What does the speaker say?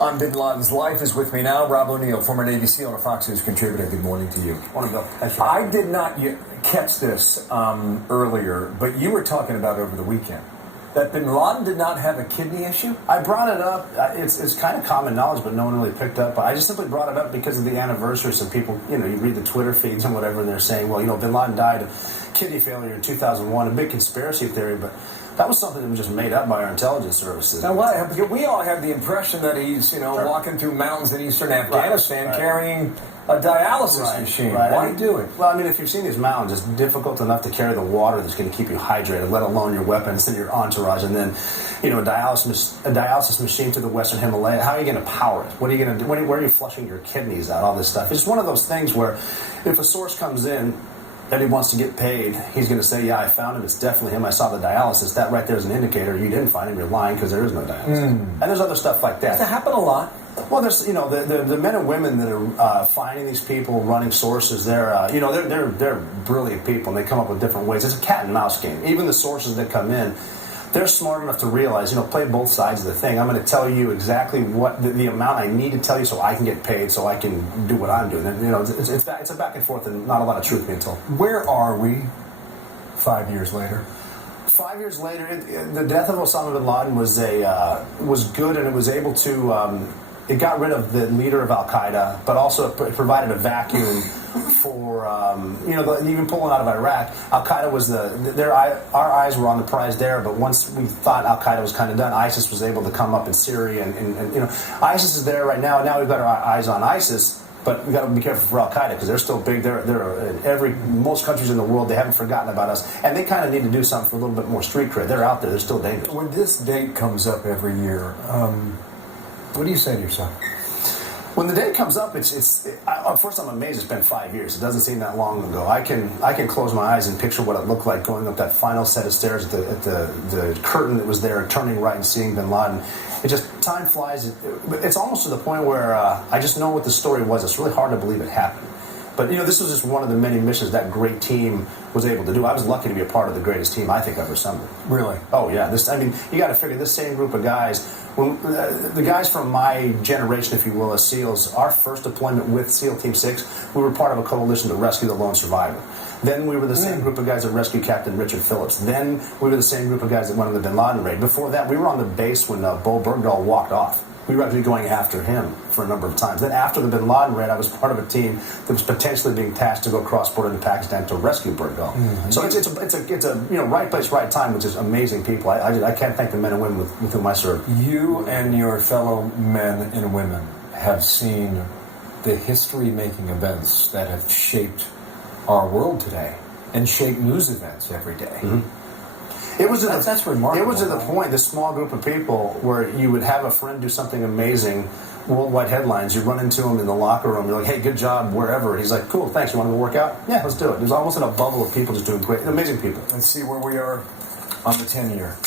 on Bin Laden's life is with me now. Rob O'Neill, former Navy SEAL and a Fox News contributor. Good morning to you. Morning, Bill. I did not yet catch this earlier, but you were talking about over the weekend that Bin Laden did not have a kidney issue? I brought it up. It's kind of common knowledge, but no one really picked up. But I just simply brought it up because of the anniversary. Some people, you read the Twitter feeds and whatever, and they're saying, well, Bin Laden died of kidney failure in 2001, a big conspiracy theory, but that was something that was just made up by our intelligence services. Now, we all have the impression that he's, walking through mountains in eastern Afghanistan carrying a dialysis machine. Right. Why do it? Well, if you've seen these mountains, it's difficult enough to carry the water that's going to keep you hydrated, let alone your weapons and your entourage, and then, a dialysis machine to the Western Himalaya. How are you going to power it? What are you going to do? Where are you flushing your kidneys out? All this stuff. It's one of those things where if a source comes in that he wants to get paid, he's going to say, yeah, I found him. It's definitely him. I saw the dialysis. That right there is an indicator. You didn't find him. You're lying because there is no dialysis. And there's other stuff like that. Does that happen a lot? Well, there's, the men and women that are finding these people, running sources, they're brilliant people, and they come up with different ways. It's a cat and mouse game. Even the sources that come in, they're smart enough to realize, play both sides of the thing. I'm going to tell you exactly what the amount I need to tell you so I can get paid, so I can do what I'm doing. And, it's a back and forth and not a lot of truth being told. Where are we 5 years later? 5 years later, the death of Osama bin Laden was good, and it was able to. It got rid of the leader of Al Qaeda, but also it provided a vacuum for even pulling out of Iraq. Al Qaeda was our eyes were on the prize there, but once we thought Al Qaeda was kind of done, ISIS was able to come up in Syria, and ISIS is there right now. Now we've got our eyes on ISIS. But we got to be careful for Al Qaeda because they're still big. They're in most countries in the world. They haven't forgotten about us, and they kind of need to do something for a little bit more street cred. They're out there. They're still dangerous. When this date comes up every year, what do you say to yourself? When the day comes up, first I'm amazed it's been 5 years. It doesn't seem that long ago. I can close my eyes and picture what it looked like going up that final set of stairs at the curtain that was there, turning right and seeing Bin Laden. Time flies. It's almost to the point where I just know what the story was. It's really hard to believe it happened. But, this was just one of the many missions that great team was able to do. I was lucky to be a part of the greatest team I think I've ever assembled. Really? Oh, yeah. You got to figure this same group of guys, the guys from my generation, if you will, as SEALs, our first deployment with SEAL Team 6, we were part of a coalition to rescue the lone survivor. Then we were the same group of guys that rescued Captain Richard Phillips. Then we were the same group of guys that went on the Bin Laden raid. Before that, we were on the base when Bo Bergdahl walked off. We were actually going after him for a number of times. Then after the Bin Laden raid, I was part of a team that was potentially being tasked to go cross-border into Pakistan to rescue Bergdahl. Mm-hmm. So it's a right place, right time, which is amazing people. I can't thank the men and women with whom I serve. You and your fellow men and women have seen the history-making events that have shaped our world today and shape news events every day. Mm-hmm. That's remarkable. It was at the point, this small group of people, where you would have a friend do something amazing, worldwide headlines. You run into him in the locker room. You're like, hey, good job, wherever. And he's like, cool, thanks. You want to go work out? Yeah, let's do it. There's almost in a bubble of people just doing great, amazing people. Let's see where we are on the 10-year.